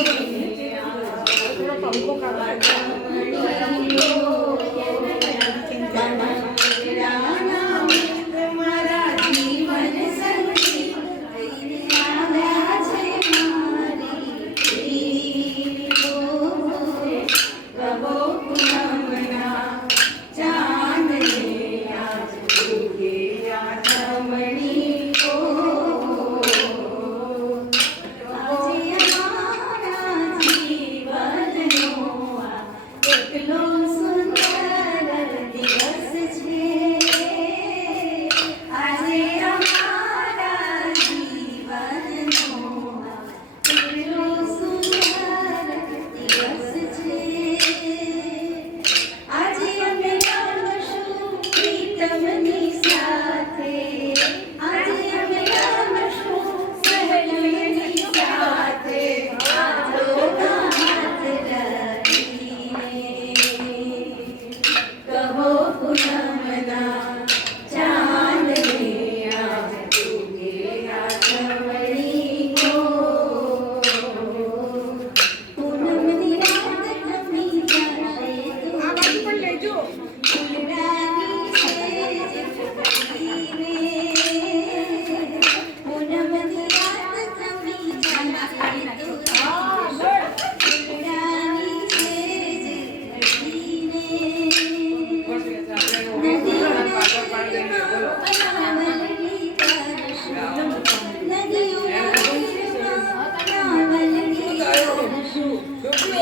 我今天啊，那个排骨